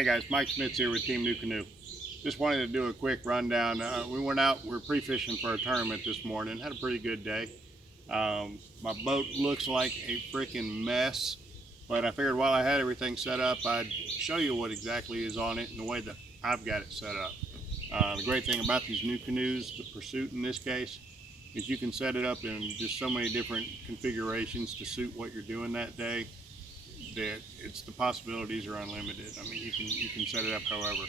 Hey guys, Mike Schmitz here with Team NuCanoe. Just wanted to do a quick rundown. We went out, we were pre-fishing for a tournament this morning, had a pretty good day. My boat looks like a freaking mess, but I figured while I had everything set up, I'd show you what exactly is on it and the way that I've got it set up. The great thing about these NuCanoes, the Pursuit in this case, is you can set it up in just so many different configurations to suit what you're doing that day, that the possibilities are unlimited. I mean, you can set it up however.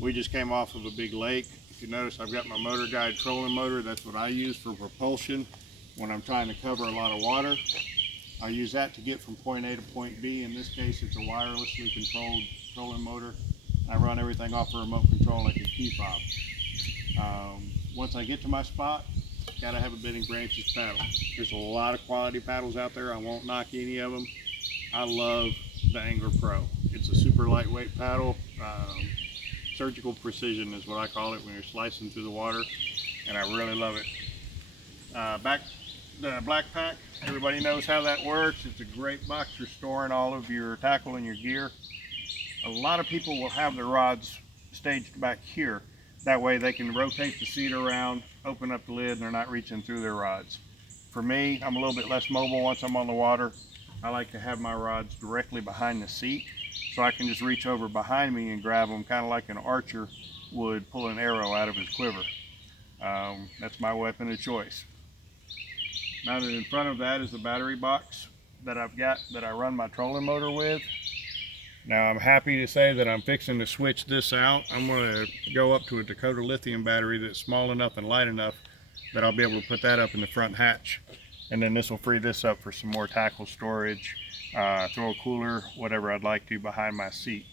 We just came off of a big lake. If you notice, I've got my motor guide trolling motor. That's what I use for propulsion when I'm trying to cover a lot of water. I use that to get from point A to point B. In this case, it's a wirelessly controlled trolling motor. I run everything off a remote control like a key fob. Once I get to my spot, gotta have a Bending Branches paddle. There's a lot of quality paddles out there. I won't knock any of them. I love the Angler Pro. It's a super lightweight paddle. Surgical precision is what I call it when you're slicing through the water, and I really love it. The black pack, everybody knows how that works. It's a great box for storing all of your tackle and your gear. A lot of people will have their rods staged back here. That way they can rotate the seat around, open up the lid, and they're not reaching through their rods. For me, I'm a little bit less mobile once I'm on the water. I like to have my rods directly behind the seat, so I can just reach over behind me and grab them, kind of like an archer would pull an arrow out of his quiver. That's my weapon of choice. Mounted in front of that is a battery box that I've got that I run my trolling motor with. Now I'm happy to say that I'm fixing to switch this out. I'm going to go up to a Dakota lithium battery that's small enough and light enough that I'll be able to put that up in the front hatch. And then this will free this up for some more tackle storage, throw a cooler, whatever I'd like to behind my seat.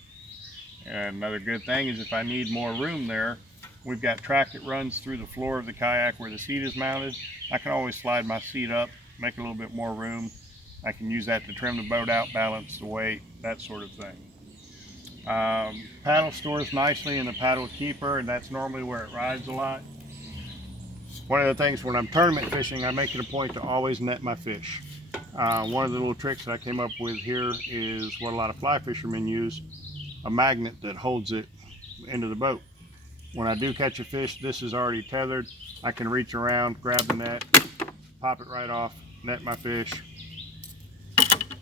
And another good thing is if I need more room there, we've got track that runs through the floor of the kayak where the seat is mounted. I can always slide my seat up, make a little bit more room. I can use that to trim the boat out, balance the weight, that sort of thing. Paddle stores nicely in the paddle keeper, and that's normally where it rides a lot. One of the things when I'm tournament fishing, I make it a point to always net my fish. One of the little tricks that I came up with here is what a lot of fly fishermen use, a magnet that holds it into the boat. When I do catch a fish, this is already tethered. I can reach around, grab the net, pop it right off, net my fish,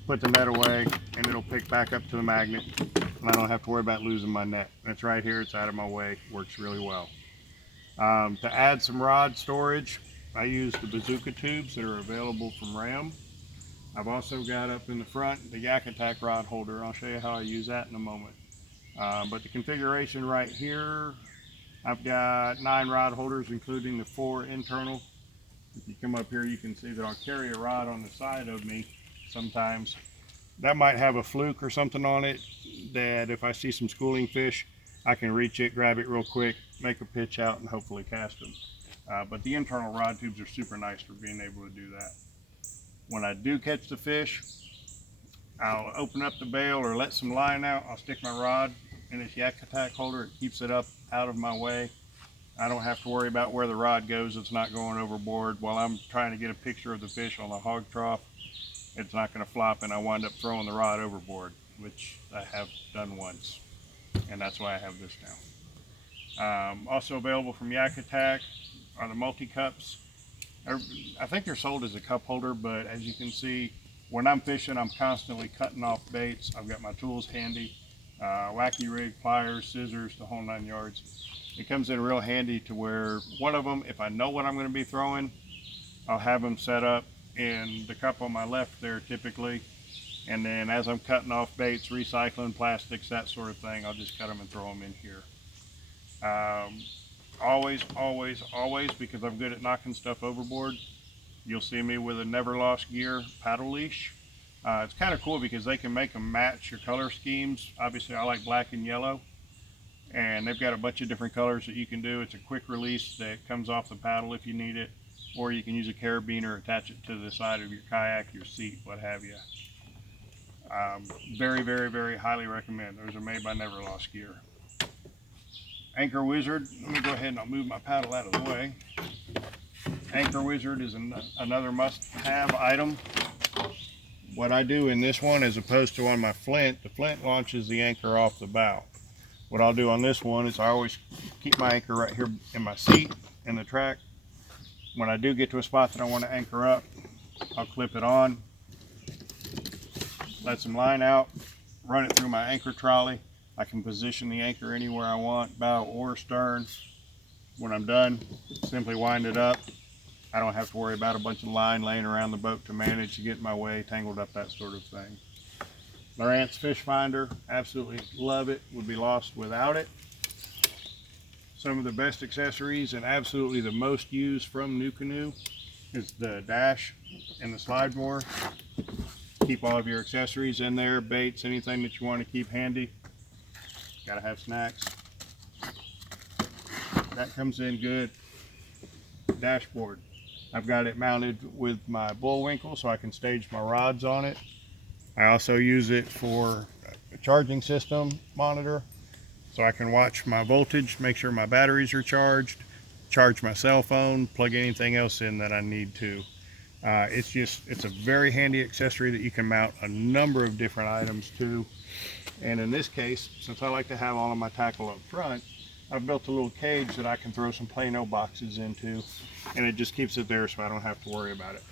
put the net away, and it'll pick back up to the magnet, and I don't have to worry about losing my net. It's right here, it's out of my way, works really well. To add some rod storage, I use the bazooka tubes that are available from Ram. I've also got up in the front the Yak Attack rod holder. I'll show you how I use that in a moment. But the configuration right here, I've got 9 rod holders, including the 4 internal. If you come up here, you can see that I'll carry a rod on the side of me sometimes. That might have a fluke or something on it that if I see some schooling fish, I can reach it, grab it real quick, make a pitch out, and hopefully cast them. But the internal rod tubes are super nice for being able to do that. When I do catch the fish, I'll open up the bail or let some line out. I'll stick my rod in this Yak Attack holder. It keeps it up out of my way. I don't have to worry about where the rod goes. It's not going overboard. While I'm trying to get a picture of the fish on the hog trough, it's not going to flop and I wind up throwing the rod overboard, which I have done once. And that's why I have this now. Also available from Yak Attack are the multi-cups. I think they're sold as a cup holder, but as you can see, when I'm fishing, I'm constantly cutting off baits. I've got my tools handy, wacky rig, pliers, scissors, the whole 9 yards. It comes in real handy to where one of them, if I know what I'm going to be throwing, I'll have them set up in the cup on my left there typically. And then as I'm cutting off baits, recycling, plastics, that sort of thing, I'll just cut them and throw them in here. Always, because I'm good at knocking stuff overboard, you'll see me with a Never Lost Gear paddle leash. It's kind of cool because they can make them match your color schemes. Obviously, I like black and yellow, and they've got a bunch of different colors that you can do. It's a quick release that comes off the paddle if you need it, or you can use a carabiner, attach it to the side of your kayak, your seat, what have you. Very highly recommend. Those are made by Never Lost Gear. Anchor Wizard, let me go ahead and I'll move my paddle out of the way. Anchor Wizard is another must-have item. What I do in this one, as opposed to on my Flint, the Flint launches the anchor off the bow. What I'll do on this one is I always keep my anchor right here in my seat in the track. When I do get to a spot that I want to anchor up, I'll clip it on, let some line out, run it through my anchor trolley. I can position the anchor anywhere I want, bow or stern. When I'm done, simply wind it up. I don't have to worry about a bunch of line laying around the boat to manage to get in my way, tangled up, that sort of thing. Lowrance fish finder, absolutely love it, would be lost without it. Some of the best accessories and absolutely the most used from NuCanoe is the dash and the slide mower. Keep all of your accessories in there, baits, anything that you want to keep handy. Gotta have snacks. That comes in good. Dashboard. I've got it mounted with my Bullwinkle so I can stage my rods on it. I also use it for a charging system monitor so I can watch my voltage, make sure my batteries are charged, charge my cell phone, plug anything else in that I need to. It's a very handy accessory that you can mount a number of different items to. And in this case, since I like to have all of my tackle up front, I've built a little cage that I can throw some Plano boxes into, and it just keeps it there so I don't have to worry about it.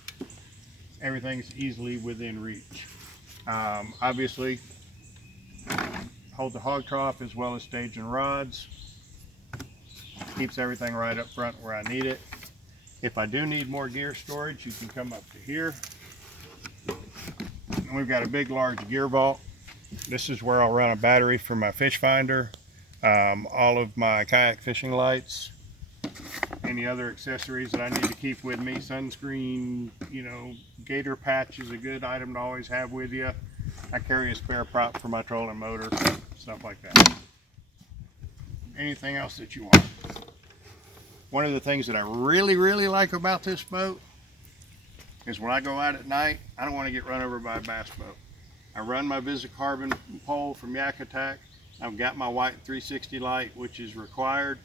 Everything's easily within reach. Obviously, hold the hog trough as well as staging rods. Keeps everything right up front where I need it. If I do need more gear storage, you can come up to here. And we've got a big, large gear vault. This is where I'll run a battery for my fish finder, all of my kayak fishing lights, any other accessories that I need to keep with me. Sunscreen, you know, gator patch is a good item to always have with you. I carry a spare prop for my trolling motor, stuff like that. Anything else that you want. One of the things that I really, really like about this boat is when I go out at night, I don't want to get run over by a bass boat. I run my Visicarbon pole from Yak Attack. I've got my white 360 light, which is required,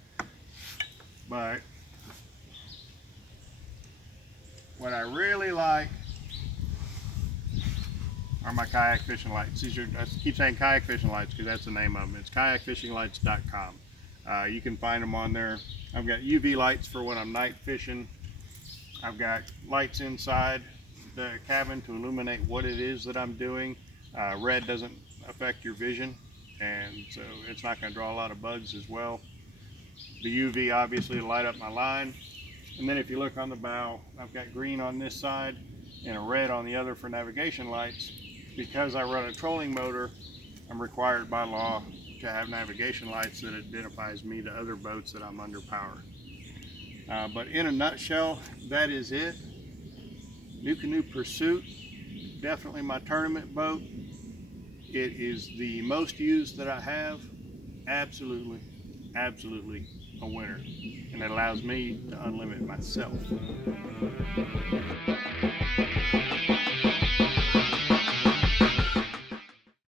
but what I really like are my kayak fishing lights. These are, I keep saying kayak fishing lights because that's the name of them. It's kayakfishinglights.com. You can find them on there. I've got UV lights for when I'm night fishing. I've got lights inside the cabin to illuminate what it is that I'm doing. Red doesn't affect your vision, and so it's not going to draw a lot of bugs as well. The UV obviously will light up my line. And then if you look on the bow, I've got green on this side and a red on the other for navigation lights. Because I run a trolling motor, I'm required by law to have navigation lights that identifies me to other boats that I'm under power. But in a nutshell, that is it. NuCanoe Pursuit, definitely my tournament boat. It is the most used that I have. Absolutely, absolutely a winner. And it allows me to unlimit myself.